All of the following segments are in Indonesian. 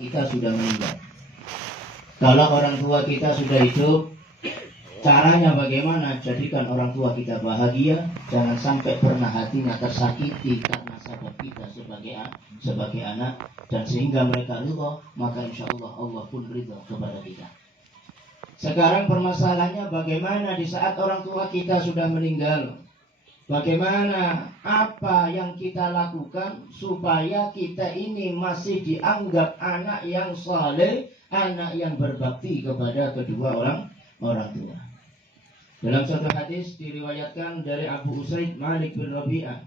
kita sudah meninggal. Kalau orang tua kita sudah hidup, caranya bagaimana? Jadikan orang tua kita bahagia. Jangan sampai pernah hatinya tersakiti karena sahabat kita sebagai anak. Dan sehingga mereka ridha, maka insya Allah Allah pun ridha kepada kita. Sekarang permasalahannya bagaimana di saat orang tua kita sudah meninggal. Bagaimana, apa yang kita lakukan supaya kita ini masih dianggap anak yang saleh, anak yang berbakti kepada kedua orang tua. Dalam satu hadis diriwayatkan dari Abu Usaid Malik bin Rabi'ah,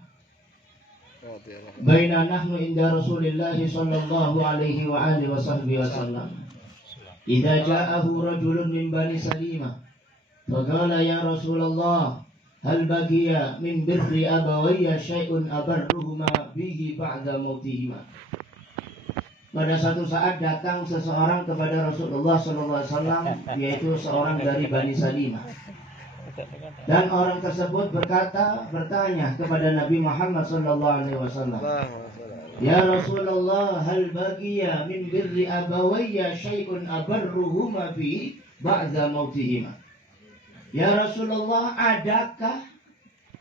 baina nahnu inda Rasulillah sallallahu alaihi wa alihi wasallam, idza ja'ahu rajulun min bani Salimah, faqala ya Rasulullah, hal bagiya min birri abawayya syai'un abarruhuma bihi ba'da mautihima. Pada satu saat datang seseorang kepada Rasulullah SAW, yaitu seorang dari Bani Salimah. Dan orang tersebut bertanya kepada Nabi Muhammad SAW, ya Rasulullah, hal bagiya min birri abawayya syai'un abarruhuma bihi ba'da mautihima. Ya Rasulullah, adakah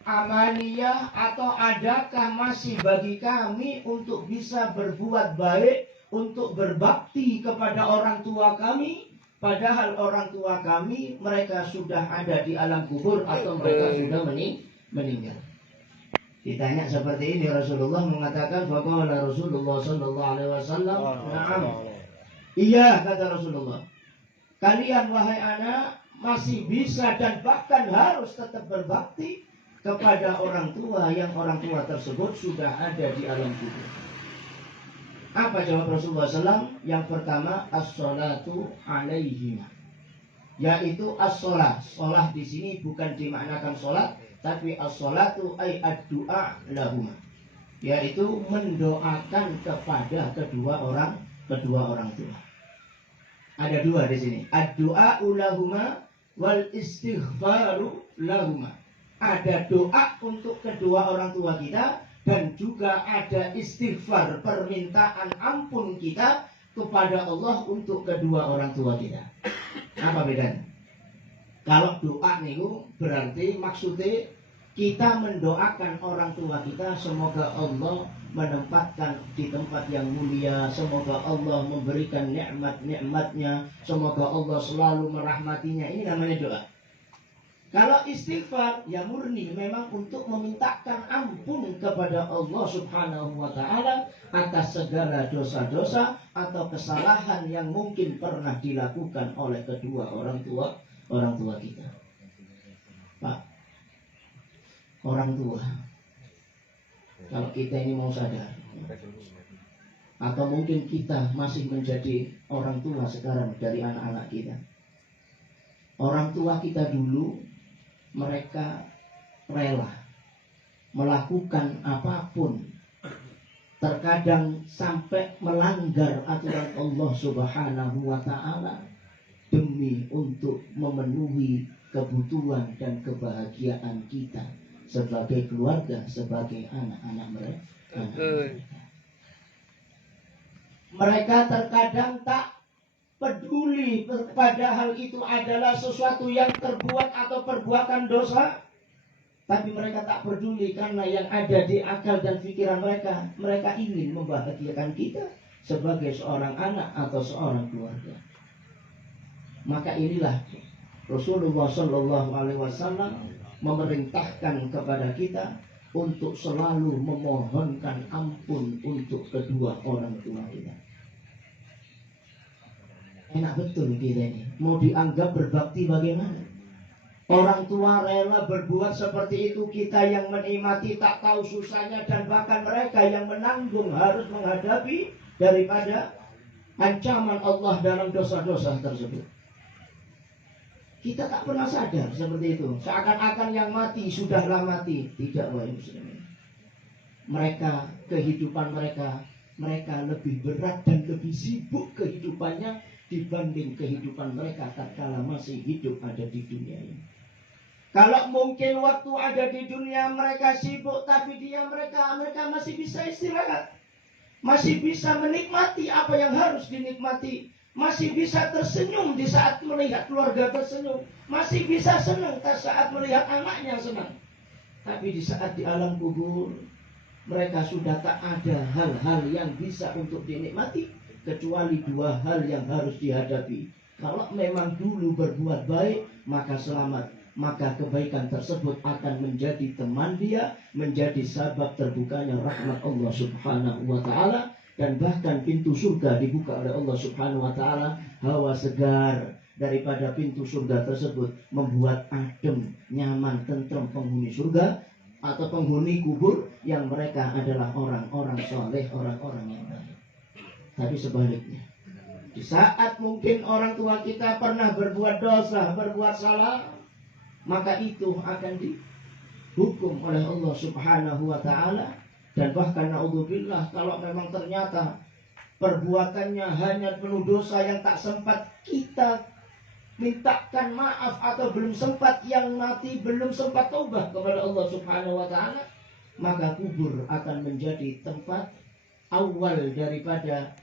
amaliyah atau adakah masih bagi kami untuk bisa berbuat baik, untuk berbakti kepada orang tua kami, padahal orang tua kami mereka sudah ada di alam kubur atau mereka sudah meninggal. Ditanya seperti ini, Rasulullah mengatakan, faqala Rasulullah sallallahu alaihi wasallam, na'am. Iya, kata Rasulullah. Kalian wahai anak masih bisa dan bahkan harus tetap berbakti kepada orang tua yang orang tua tersebut sudah ada di alam kubur. Apa jawab Rasulullah SAW? Yang pertama, as-salatu alaihima, yaitu as-salat. Salat di sini bukan dimaknakan salat, tapi as-salatu ay ad-du'a lahuma, yaitu mendoakan kepada kedua orang tua. Ada dua di sini, ad-du'a lahuma wal istighfaru lahuma. Ada doa untuk kedua orang tua kita dan juga ada istighfar, permintaan ampun kita kepada Allah untuk kedua orang tua kita. Apa bedanya? Kalau doa niku berarti maksudnya kita mendoakan orang tua kita semoga Allah menempatkan di tempat yang mulia, semoga Allah memberikan nikmat-nikmatnya, semoga Allah selalu merahmatinya. Ini namanya doa. Kalau istighfar ya murni memang untuk memintakan ampun kepada Allah Subhanahu wa taala atas segala dosa-dosa atau kesalahan yang mungkin pernah dilakukan oleh kedua orang tua kita. Pak, orang tua, kalau kita ini mau sadar, atau mungkin kita masih menjadi orang tua sekarang dari anak-anak kita. Orang tua kita dulu, mereka rela melakukan apapun, terkadang sampai melanggar aturan Allah Subhanahu wa ta'ala demi untuk memenuhi kebutuhan dan kebahagiaan kita sebagai keluarga, sebagai anak-anak mereka. Mereka terkadang tak peduli padahal itu adalah sesuatu yang terbuat atau perbuatan dosa, tapi mereka tak peduli karena yang ada di akal dan pikiran mereka ingin membahagiakan kita sebagai seorang anak atau seorang keluarga. Maka inilah Rasulullah Shallallahu Alaihi Wasallam memerintahkan kepada kita untuk selalu memohonkan ampun untuk kedua orang tua kita. Enak betul kita ini. Mau dianggap berbakti bagaimana? Orang tua rela berbuat seperti itu, kita yang menikmati tak tahu susahnya, dan bahkan mereka yang menanggung harus menghadapi daripada ancaman Allah dalam dosa-dosa tersebut. Kita tak pernah sadar seperti itu. Seakan-akan yang mati sudahlah mati. Tidak, wahai muslimin. Mereka, kehidupan mereka lebih berat dan lebih sibuk kehidupannya dibanding kehidupan mereka tatkala masih hidup ada di dunia ini. Kalau mungkin waktu ada di dunia mereka sibuk, tapi mereka masih bisa istirahat. masih bisa menikmati apa yang harus dinikmati, masih bisa tersenyum di saat melihat keluarga tersenyum, masih bisa senang saat melihat anaknya senang. Tapi di saat di alam kubur, mereka sudah tak ada hal-hal yang bisa untuk dinikmati, kecuali dua hal yang harus dihadapi. Kalau memang dulu berbuat baik, maka selamat, maka kebaikan tersebut akan menjadi teman dia, menjadi sebab terbukanya rahmat Allah Subhanahu wa ta'ala. Dan bahkan pintu surga dibuka oleh Allah Subhanahu wa ta'ala. Hawa segar daripada pintu surga tersebut membuat adem, nyaman, tentrem penghuni surga atau penghuni kubur yang mereka adalah orang-orang soleh, orang-orang yang baik. Tapi sebaliknya, di saat mungkin orang tua kita pernah berbuat dosa, berbuat salah, maka itu akan dihukum oleh Allah Subhanahu wa ta'ala. Dan bahkan naudzubillah, kalau memang ternyata perbuatannya hanya penuh dosa yang tak sempat kita mintakan maaf, atau belum sempat yang mati belum sempat taubat kepada Allah Subhanahu wa ta'ala, maka kubur akan menjadi tempat awal daripada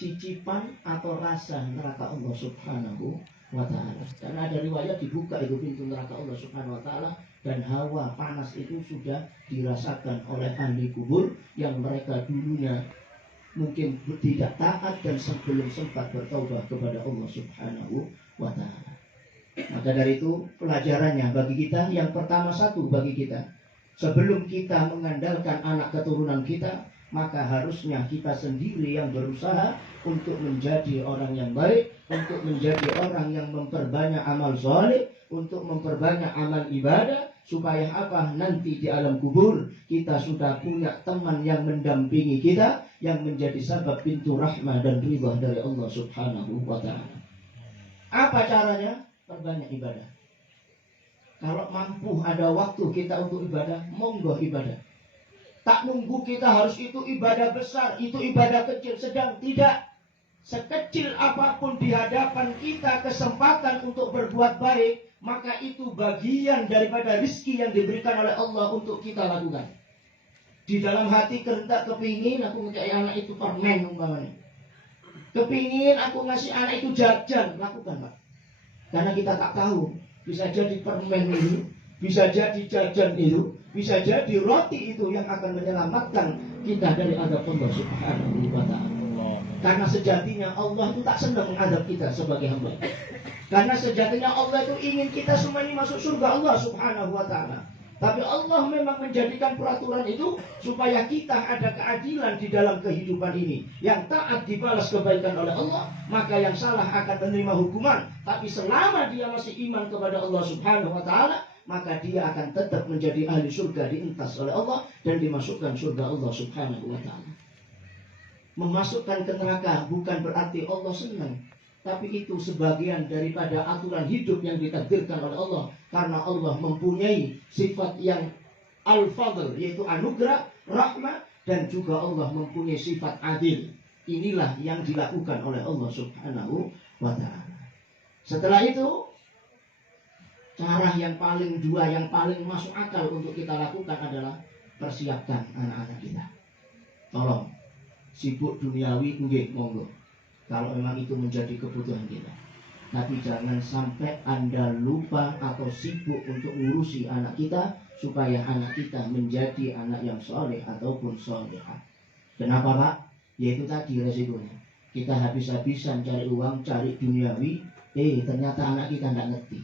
cicipan atau rasa neraka Allah Subhanahu wa ta'ala. Karena ada riwayat dibuka itu pintu neraka Allah Subhanahu wa ta'ala, dan hawa panas itu sudah dirasakan oleh ahli kubur yang mereka dulunya mungkin tidak taat dan sebelum sempat bertaubat kepada Allah Subhanahu wa ta'ala. Maka dari itu pelajarannya bagi kita, yang pertama satu bagi kita, sebelum kita mengandalkan anak keturunan kita, maka harusnya kita sendiri yang berusaha untuk menjadi orang yang baik, untuk menjadi orang yang memperbanyak amal soleh, untuk memperbanyak amal ibadah, supaya apa? Nanti di alam kubur kita sudah punya teman yang mendampingi kita, yang menjadi sebab pintu rahmah dan ridha dari Allah Subhanahu wa ta'ala. Apa caranya? Perbanyak ibadah. Kalau mampu ada waktu kita untuk ibadah, monggo ibadah. Tak nunggu kita harus itu ibadah besar, itu ibadah kecil, sedang, tidak. Sekecil apapun di hadapan kita kesempatan untuk berbuat baik, maka itu bagian daripada rizki yang diberikan oleh Allah untuk kita lakukan. Di dalam hati kehendak kepingin aku ngasih anak itu permen umpamanya, kepingin aku ngasih anak itu jajan, lakukan Pak. Karena kita tak tahu, bisa jadi permen itu, bisa jadi jajan itu, bisa jadi roti itu yang akan menyelamatkan kita dari azab Allah Subhanahu wa ta'ala. Karena sejatinya Allah itu tak senang mengadab kita sebagai hamba. Karena sejatinya Allah itu ingin kita semua ini masuk surga Allah Subhanahu wa ta'ala. Tapi Allah memang menjadikan peraturan itu supaya kita ada keadilan di dalam kehidupan ini. Yang taat dibalas kebaikan oleh Allah, maka yang salah akan menerima hukuman. Tapi selama dia masih iman kepada Allah Subhanahu wa ta'ala, maka dia akan tetap menjadi ahli surga, dientas oleh Allah dan dimasukkan surga Allah Subhanahu wa ta'ala. Memasukkan ke neraka bukan berarti Allah senang, tapi itu sebagian daripada aturan hidup yang ditakdirkan oleh Allah. Karena Allah mempunyai sifat yang al-fadl, yaitu anugerah, rahmat, dan juga Allah mempunyai sifat adil. Inilah yang dilakukan oleh Allah Subhanahu wa ta'ala. Setelah itu, cara yang paling masuk akal untuk kita lakukan adalah persiapkan anak-anak kita. Tolong, sibuk duniawi nggih monggo, kalau memang itu menjadi kebutuhan kita. Tapi jangan sampai Anda lupa atau sibuk untuk ngurusi anak kita, supaya anak kita menjadi anak yang soleh ataupun solehah. Kenapa Pak? Yaitu tadi resikonya. Kita habis-habisan cari uang, cari duniawi, ternyata anak kita tidak ngerti.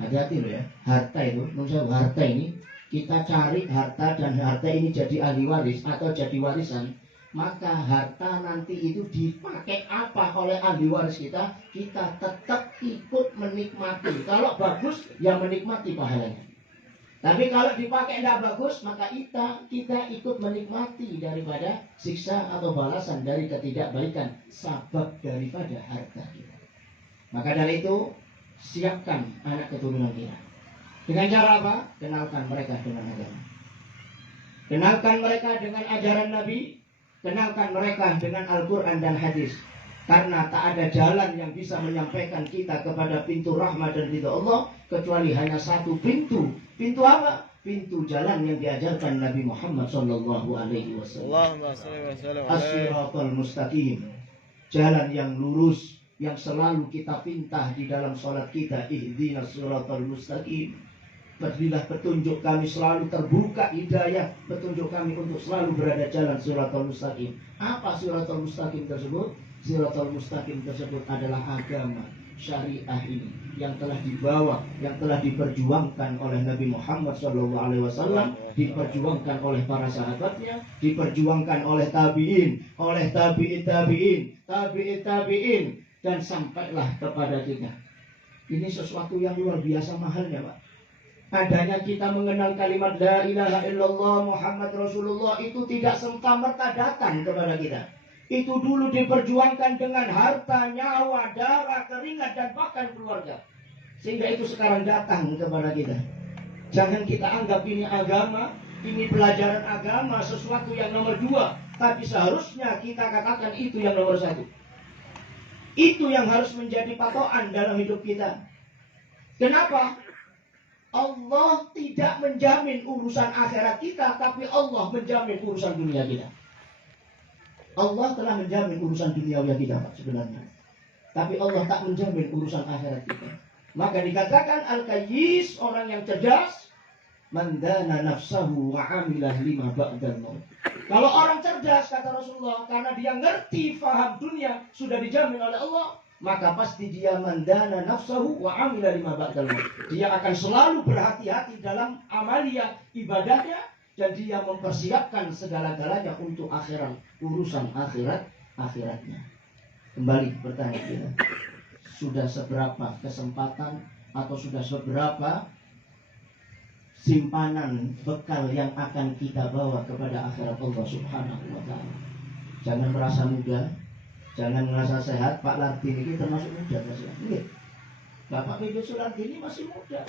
Hati-hati loh ya, harta itu, maksudnya harta ini, kita cari harta dan harta ini jadi ahli waris atau jadi warisan, maka harta nanti itu dipakai apa oleh ahli waris kita, kita tetap ikut menikmati. Kalau bagus, ya menikmati pahalanya. Tapi kalau dipakai tidak bagus, maka kita ikut menikmati daripada siksa atau balasan dari ketidakbaikan, sabab daripada harta kita. Maka dari itu, siapkan anak keturunan kita. Dengan cara apa? Kenalkan mereka dengan agama. Kenalkan mereka dengan ajaran Nabi. Kenalkan mereka dengan Al-Quran dan hadis. Karena tak ada jalan yang bisa menyampaikan kita kepada pintu rahmat dan ridha Allah kecuali hanya satu pintu. Pintu apa? pintu jalan yang diajarkan Nabi Muhammad sallallahu alaihi wasallam. As-siratal mustaqim, jalan yang lurus yang selalu kita pinta di dalam salat kita. Ihdinas siratal mustaqim, berilah petunjuk kami, selalu terbuka hidayah petunjuk kami untuk selalu berada jalan siratal mustaqim. Apa siratal mustaqim tersebut? Siratal mustaqim tersebut adalah agama syariah ini yang telah dibawa, yang telah diperjuangkan oleh Nabi Muhammad SAW, diperjuangkan oleh para sahabatnya, diperjuangkan oleh tabi'in, oleh tabi'in, dan sampailah kepada kita. Ini sesuatu yang luar biasa mahalnya, Pak. Adanya kita mengenal kalimat la ilaha illallah Muhammad Rasulullah itu tidak serta-merta datang kepada kita. Itu dulu diperjuangkan dengan harta, nyawa, darah, keringat, dan bahkan keluarga. Sehingga itu sekarang datang kepada kita. Jangan kita anggap ini agama, ini pelajaran agama, sesuatu yang nomor 2. Tapi seharusnya kita katakan itu yang nomor 1. Itu yang harus menjadi patokan dalam hidup kita. Kenapa? Allah tidak menjamin urusan akhirat kita, tapi Allah menjamin urusan dunia kita. Allah telah menjamin urusan duniawi kita, Pak, sebenarnya. Tapi Allah tak menjamin urusan akhirat kita. Maka dikatakan al-qayyis, orang yang cerdas, man dana nafsahu wa amilah lima ba'dal maut. Kalau orang cerdas, kata Rasulullah, karena dia ngerti faham dunia sudah dijamin oleh Allah, maka pasti dia mandana nafsahu wa amilah lima ba'dal maut. Dia akan selalu berhati-hati dalam amalia ibadahnya, dan dia mempersiapkan segala-galanya untuk akhirat, urusan akhiratnya. Kembali bertanya kita, sudah seberapa kesempatan atau sudah seberapa simpanan bekal yang akan kita bawa kepada akhirat Allah Subhanahu wa ta'ala? Jangan merasa muda, jangan merasa sehat. Pak Lardin ini termasuk muda, enggak? Bapak Ibu Sulardi ini masih muda,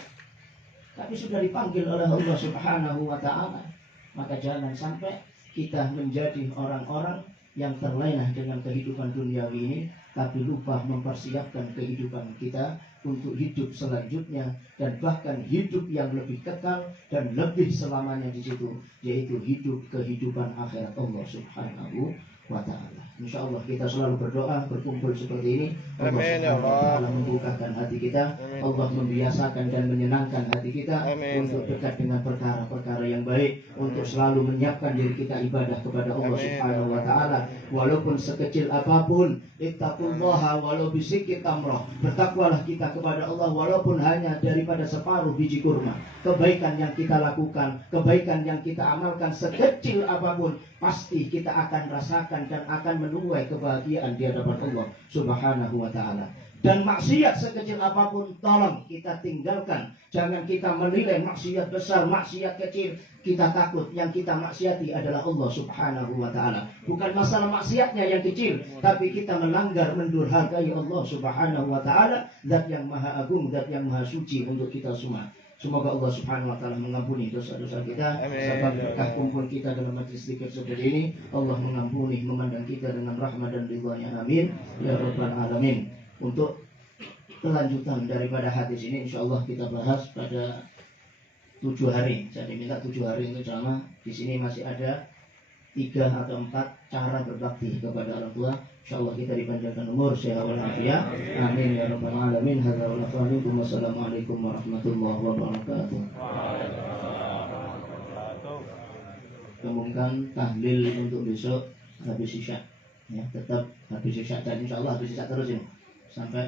tapi sudah dipanggil oleh Allah Subhanahu wa ta'ala. Maka jangan sampai kita menjadi orang-orang yang terlena dengan kehidupan duniawi ini, tapi lupa mempersiapkan kehidupan kita untuk hidup selanjutnya, dan bahkan hidup yang lebih kekal dan lebih selamanya di situ, yaitu hidup kehidupan akhirat Allah Subhanahu wa ta'ala. InsyaAllah kita selalu berdoa, berkumpul seperti ini. Allah Subhanahu wa ta'ala membukakan hati kita. Allah membiasakan dan menyenangkan hati kita untuk dekat dengan perkara-perkara yang baik, untuk selalu menyiapkan diri kita ibadah kepada Allah Subhanahu wa ta'ala. Walaupun sekecil apapun, ittaqullaha walau bisikki tamrah. Bertakwalah kita kepada Allah walaupun hanya daripada separuh biji kurma. Kebaikan yang kita lakukan, kebaikan yang kita amalkan sekecil apapun, pasti kita akan rasakan dan akan menuai kebahagiaan di hadapan Allah Subhanahu wa ta'ala. Dan maksiat sekecil apapun, tolong kita tinggalkan. Jangan kita menilai maksiat besar, maksiat kecil. Kita takut yang kita maksiati adalah Allah Subhanahu wa ta'ala. Bukan masalah maksiatnya yang kecil, tapi kita melanggar, mendurhakai Allah Subhanahu wa ta'ala, zat yang maha agung, zat yang maha suci untuk kita semua. Semoga Allah Subhanahu wa ta'ala mengampuni dosa-dosa kita, sebab berkah kumpul kita dalam majlis zikir seperti ini. Allah mengampuni, memandang kita dengan rahmat dan ridha-Nya. Amin ya rabbal alamin. Untuk kelanjutan daripada hadis ini, insyaallah kita bahas pada 7 hari. Saya diminta 7 hari untuk ceramah. Di sini masih ada 3 atau 4 cara berbakti kepada orang tua. InsyaAllah kita dipanjangkan umur, sehat walafiat. Amin ya rabbal alamin. Hadza wa wassalamualaikum warahmatullahi wabarakatuh. Umumkan tahlil untuk besok habis isya. Ya, tetap habis isya, dan insyaallah habis isya terus ini sampai